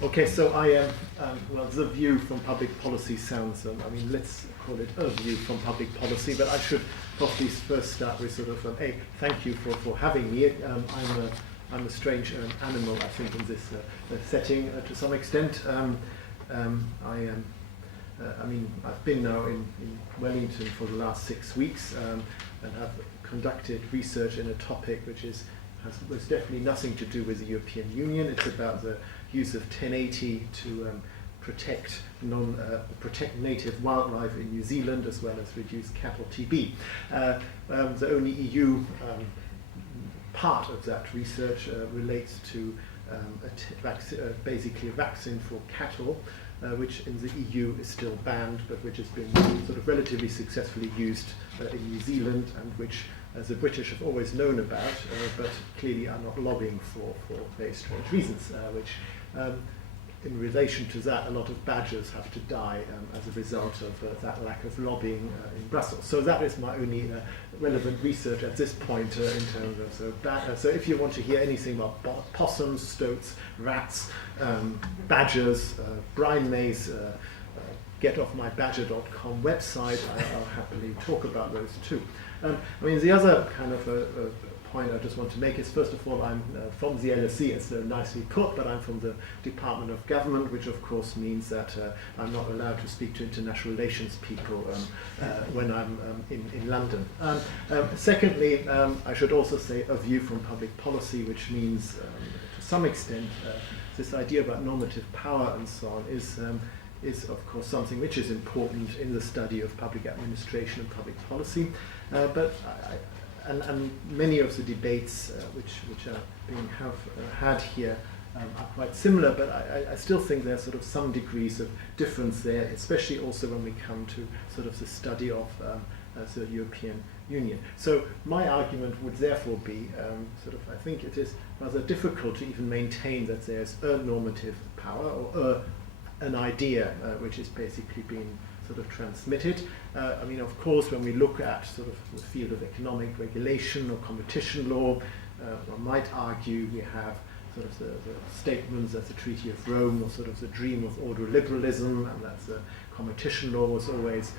Okay, so I am, well, the view from public policy sounds, I mean, let's call it a view from public policy, but I should probably first start with sort of, thank you for having me. I'm a strange animal, I think, in this setting to some extent. I mean, I've been now in Wellington for the last 6 weeks and have conducted research in a topic which has most definitely nothing to do with the European Union. It's about the use of 1080 to protect native wildlife in New Zealand, as well as reduce cattle TB. The only EU part of that research relates to basically a vaccine for cattle, which in the EU is still banned, but which has been sort of relatively successfully used in New Zealand, and which the British have always known about, but clearly are not lobbying for very strange reasons, which in relation to that, a lot of badgers have to die as a result of that lack of lobbying in Brussels. So that is my only relevant research at this point in terms of so if you want to hear anything about possums, stoats, rats, badgers, brine maize, get off my badger.com website. I'll happily talk about those too. I mean, the other kind of point I just want to make is, first of all, I'm from the LSE, as so nicely put, but I'm from the Department of Government, which of course means that I'm not allowed to speak to international relations people when I'm in London. Secondly, I should also say a view from public policy, which means to some extent this idea about normative power and so on is of course something which is important in the study of public administration and public policy, and many of the debates which are being had here are quite similar, but I still think there's sort of some degrees of difference there, especially also when we come to sort of the study of the European Union. So my argument would therefore be I think it is rather difficult to even maintain that there's a normative power or an idea which is basically being sort of transmitted. I mean, of course, when we look at sort of the field of economic regulation or competition law, one might argue we have sort of the statements that the Treaty of Rome was sort of the dream of ordoliberalism, and that the competition law was always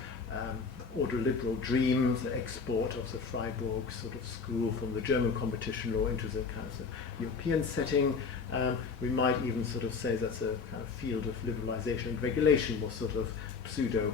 ordoliberal dream, the export of the Freiburg sort of school from the German competition law into the kind of the European setting. We might even sort of say that the kind of field of liberalization and regulation was sort of pseudo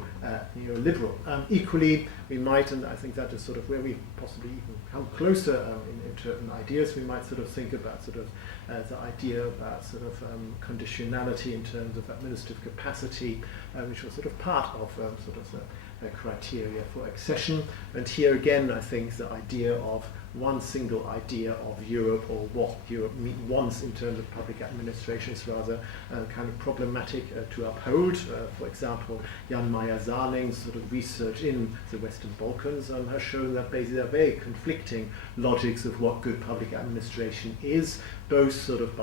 neoliberal. Equally, we might, and I think that is sort of where we possibly even come closer in certain ideas, we might sort of think about sort of the idea about sort of conditionality in terms of administrative capacity, which was sort of part of sort of the criteria for accession. And here again, I think the idea of one single idea of Europe, or what Europe wants in terms of public administration, is rather kind of problematic to uphold. For example, Jan Meyer-Sarling's sort of research in the Western Balkans has shown that basically there are very conflicting logics of what good public administration is, both sort of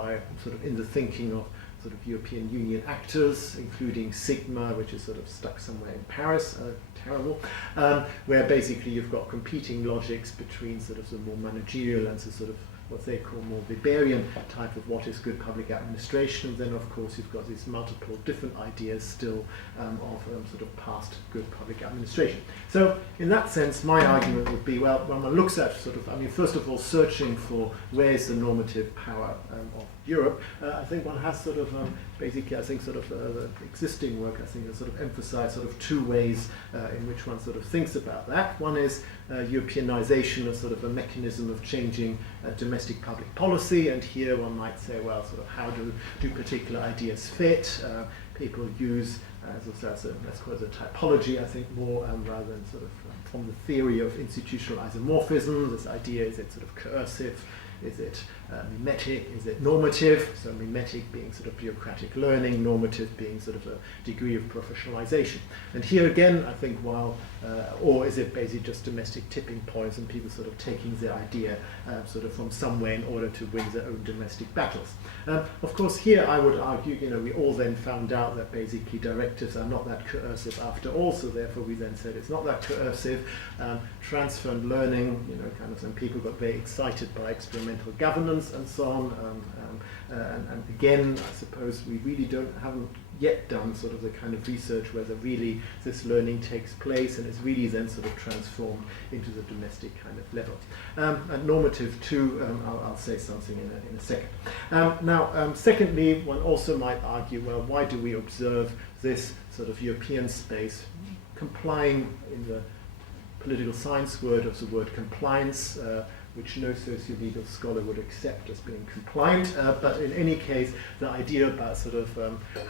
in the thinking of sort of European Union actors, including Sigma, which is sort of stuck somewhere in Paris, terrible, where basically you've got competing logics between sort of the more managerial and the sort of what they call more Weberian type of what is good public administration. And then of course you've got these multiple different ideas still of sort of past good public administration. So in that sense, my argument would be, well, when one looks at sort of, I mean, first of all, searching for where's the normative power of Europe, I think one has sort of basically, I think sort of the existing work, I think has sort of emphasized sort of two ways in which one sort of thinks about that. One is Europeanization as sort of a mechanism of changing domestic public policy, and here one might say, well, sort of how do particular ideas fit? People use, let's call it a typology, I think, more rather than sort of from the theory of institutional isomorphism. This idea, is it sort of coercive? Is it mimetic? Is it normative? So mimetic being sort of bureaucratic learning, normative being sort of a degree of professionalization. And here again, I think or is it basically just domestic tipping points and people sort of taking the idea sort of from somewhere in order to win their own domestic battles? Of course, here I would argue, we all then found out that basically directives are not that coercive after all, so therefore we then said it's not that coercive. Transfer and learning, kind of, and people got very excited by experimental governance and so on. And again, I suppose we really haven't yet done sort of the kind of research whether really this learning takes place and is really then sort of transformed into the domestic kind of level. And normative too, I'll say something in a second. Now, secondly, one also might argue, well, why do we observe this sort of European space complying, in the political science word of the word compliance, which no socio-legal scholar would accept as being compliant, but in any case, the idea about sort of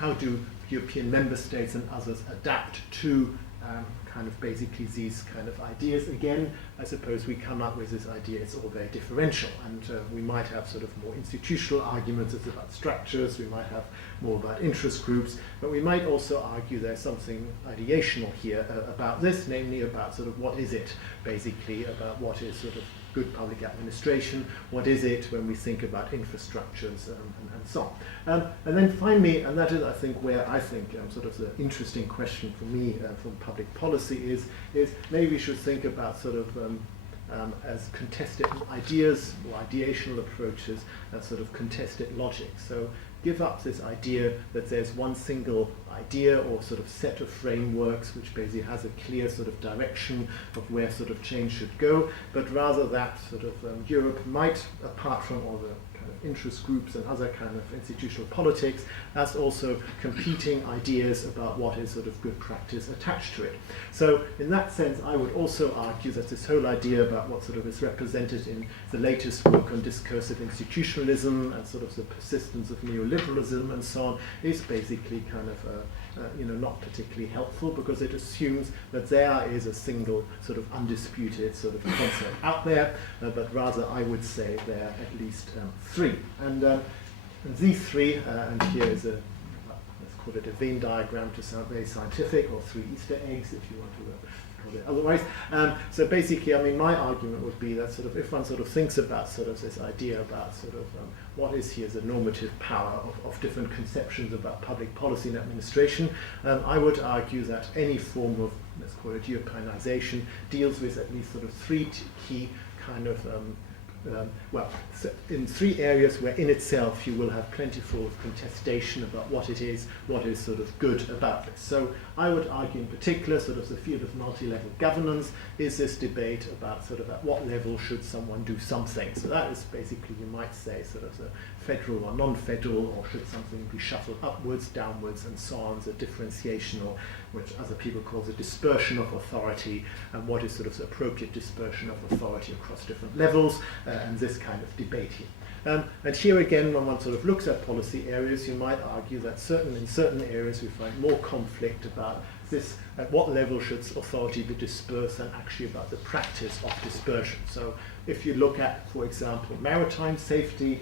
how do European member states and others adapt to kind of basically these kind of ideas. Again, I suppose we come up with this idea it's all very differential, and we might have sort of more institutional arguments, it's about structures, we might have more about interest groups, but we might also argue there's something ideational here about this, namely about sort of what is it basically, about what is sort of good public administration, what is it when we think about infrastructures and so on. And then finally, and that is I think where I think sort of the interesting question for me from public policy is maybe we should think about sort of as contested ideas or ideational approaches as sort of contested logic. So give up this idea that there's one single idea or sort of set of frameworks which basically has a clear sort of direction of where sort of change should go, but rather that sort of Europe might, apart from all the kind of interest groups and other kind of institutional politics, as also competing ideas about what is sort of good practice attached to it. So in that sense, I would also argue that this whole idea about what sort of is represented in the latest work on discursive institutionalism and sort of the persistence of neoliberalism and so on is basically kind of not particularly helpful, because it assumes that there is a single sort of undisputed sort of concept out there, but rather I would say there are at least three. And these three, and here is a, let's call it a Venn diagram to sound very scientific, or three Easter eggs if you want to call it otherwise. So basically, I mean, my argument would be that sort of if one sort of thinks about sort of this idea about sort of what is here the normative power of different conceptions about public policy and administration, I would argue that any form of, let's call it Europeanization, deals with at least sort of three key kind of in three areas where in itself you will have plentiful of contestation about what is sort of good about this. So I would argue in particular sort of the field of multi-level governance is this debate about sort of at what level should someone do something. So that is basically, you might say, sort of the federal or non-federal, or should something be shuffled upwards, downwards, and so on, the differentiation, or which other people call the dispersion of authority, and what is sort of the appropriate dispersion of authority across different levels, and this kind of debate here. And here again, when one sort of looks at policy areas, you might argue that in certain areas we find more conflict about this, at what level should authority be dispersed, than actually about the practice of dispersion. So if you look at, for example, maritime safety,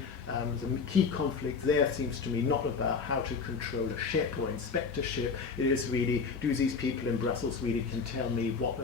the key conflict there seems to me not about how to control a ship or inspect a ship. It is really, do these people in Brussels really can tell me what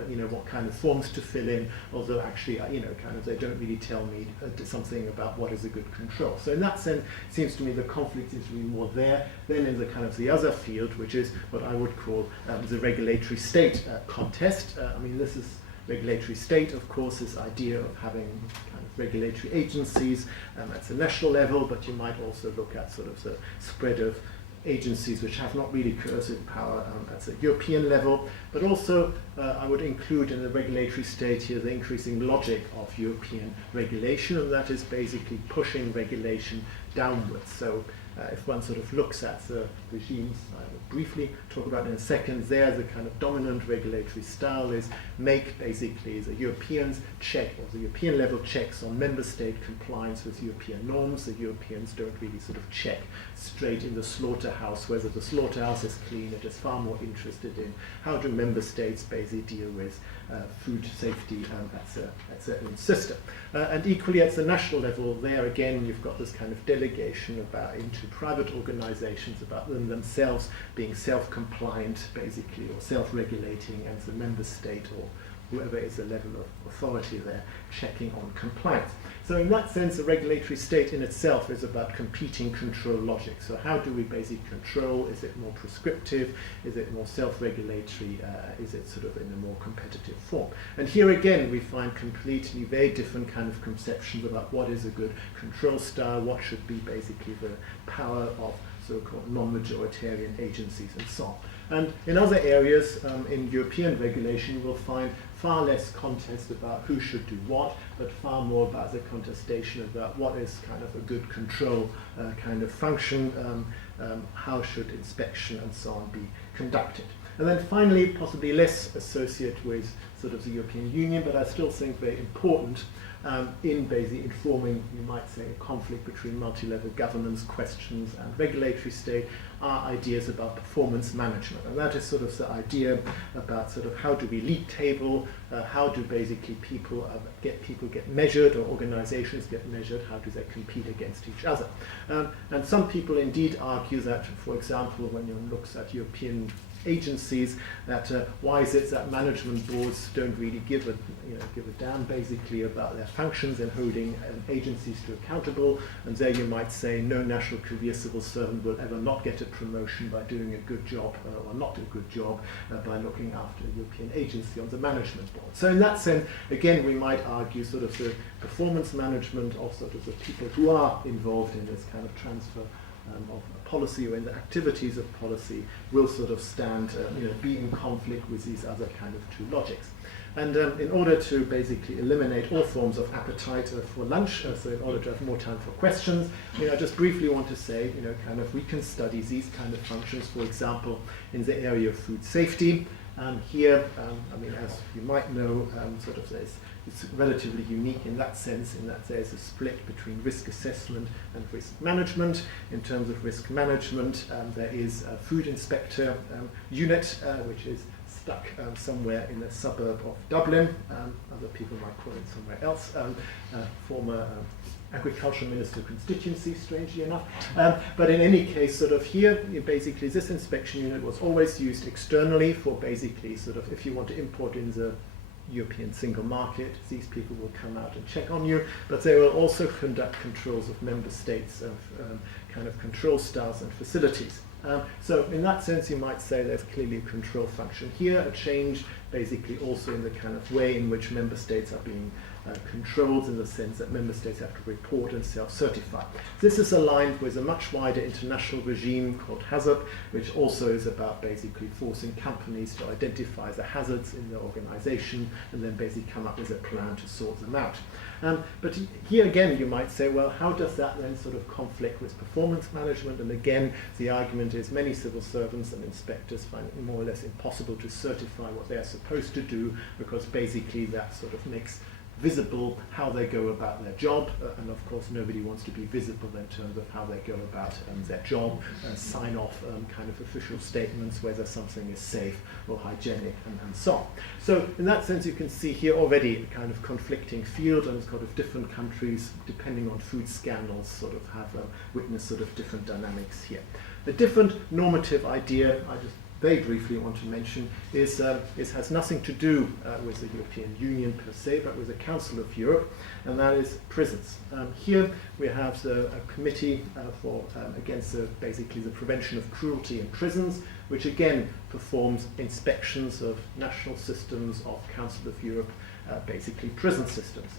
kind of forms to fill in, although actually kind of they don't really tell me something about what is a good control. So in that sense, it seems to me the conflict seems to be more there than in the kind of the other field, which is what I would call the regulatory state contest. I mean, this is regulatory state, of course, this idea of having kind of regulatory agencies at the national level, but you might also look at sort of the spread of agencies which have not really coercive power at the European level, but also I would include in the regulatory state here the increasing logic of European regulation, and that is basically pushing regulation downwards. So if one sort of looks at the regimes, I will briefly talk about in a second, there the kind of dominant regulatory style is make basically the Europeans check, or the European level checks on member state compliance with European norms. The Europeans don't really sort of check straight in the slaughterhouse whether the slaughterhouse is clean. It is far more interested in how do member states basically deal with food safety at their own system. And equally at the national level, there again you've got this kind of delegation into private organizations about them themselves being self-compliant basically, or self-regulating, and the member state or whoever is the level of authority there checking on compliance. So in that sense, a regulatory state in itself is about competing control logic. So how do we basically control? Is it more prescriptive? Is it more self-regulatory? Is it sort of in a more competitive form? And here again, we find completely very different kind of conceptions about what is a good control style, what should be basically the power of so-called non-majoritarian agencies and so on. And in other areas, in European regulation, you will find far less contest about who should do what, but far more about the contestation about what is kind of a good control kind of function, how should inspection and so on be conducted. And then finally, possibly less associated with sort of the European Union, but I still think very important in basically informing, you might say, a conflict between multi-level governance questions and regulatory state, are ideas about performance management. And that is sort of the idea about sort of how do we league table, how do basically people get measured, or organizations get measured, how do they compete against each other. And some people indeed argue that, for example, when one looks at European agencies, that why is it that management boards don't really give a damn basically about their functions and holding agencies to accountable, and there you might say no national career civil servant will ever not get a promotion by doing a good job or not a good job by looking after a European agency on the management board. So in that sense, again, we might argue sort of the performance management of sort of the people who are involved in this kind of transfer of policy or in the activities of policy will sort of stand, be in conflict with these other kind of two logics. And in order to basically eliminate all forms of appetite for lunch, so in order to have more time for questions, I just briefly want to say, kind of we can study these kind of functions, for example, in the area of food safety. Here, as you might know, sort of it's relatively unique in that sense, in that there's a split between risk assessment and risk management. In terms of risk management, there is a food inspector unit, which is stuck somewhere in a suburb of Dublin. Other people might call it somewhere else. Former agricultural minister constituency, strangely enough. But in any case, sort of here, basically this inspection unit was always used externally for basically sort of if you want to import in the European single market, these people will come out and check on you, but they will also conduct controls of member states of kind of control styles and facilities. So in that sense, you might say there's clearly a control function here, a change basically also in the kind of way in which member states are being controlled, in the sense that member states have to report and self-certify. This is aligned with a much wider international regime called HAZOP, which also is about basically forcing companies to identify the hazards in their organization and then basically come up with a plan to sort them out. But here again, you might say, well, how does that then sort of conflict with performance management? And again, the argument is many civil servants and inspectors find it more or less impossible to certify what they're supposed to do, because basically that sort of makes visible how they go about their job, and of course nobody wants to be visible in terms of how they go about their job, sign off kind of official statements whether something is safe or hygienic and so on. So in that sense you can see here already a kind of conflicting field, and sort of different countries depending on food scandals sort of have witnessed sort of different dynamics here. A different normative idea I just very briefly want to mention is has nothing to do with the European Union per se, but with the Council of Europe, and that is prisons. Here we have a committee for against basically the prevention of cruelty in prisons, which again performs inspections of national systems of Council of Europe, basically prison systems.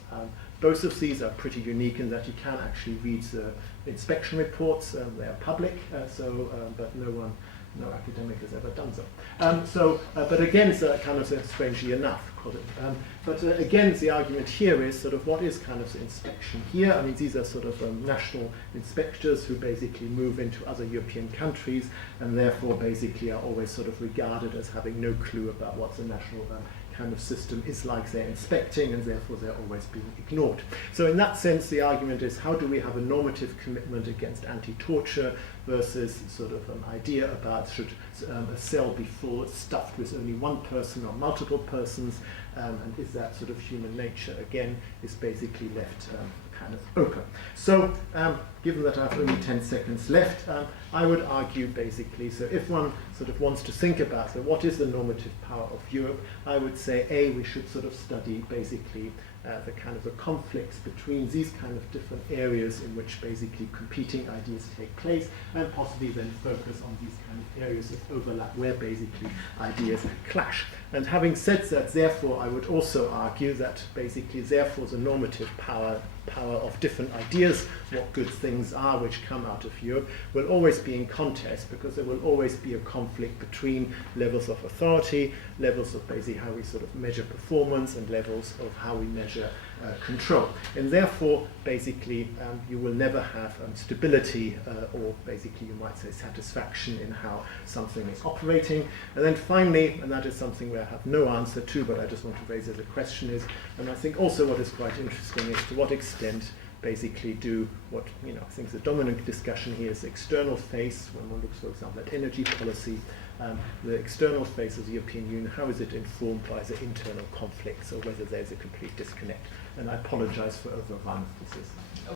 Both of these are pretty unique in that you can actually read the inspection reports. They are public, but no academic has ever done so. But again, it's kind of strangely enough. But again, the argument here is sort of what is kind of the inspection here. I mean, these are sort of national inspectors who basically move into other European countries and therefore basically are always sort of regarded as having no clue about what the national kind of system is like they're inspecting, and therefore they're always being ignored. So in that sense, the argument is how do we have a normative commitment against anti-torture versus sort of an idea about should a cell be stuffed with only one person or multiple persons, and is that sort of human nature? Again, is basically left kind of open. So, given that I have only 10 seconds left, I would argue basically, so if one sort of wants to think about, so what is the normative power of Europe, I would say, we should sort of study basically the kind of the conflicts between these kind of different areas in which basically competing ideas take place, and possibly then focus on these kind of areas of overlap where basically ideas clash. And having said that, therefore, I would also argue that basically, therefore, the normative power of different ideas, what good things are which come out of Europe, will always be in contest, because there will always be a conflict between levels of authority, levels of basically how we sort of measure performance, and levels of how we measure control. And therefore, basically, you will never have stability, or basically you might say satisfaction in how something is operating. And then finally, and that is something where I have no answer to, but I just want to raise as a question is, and I think also what is quite interesting is to what extent basically do what, I think the dominant discussion here is the external face, when one looks, for example, at energy policy, the external face of the European Union, how is it informed by the internal conflicts, or whether there's a complete disconnect? And I apologize for overrun. This is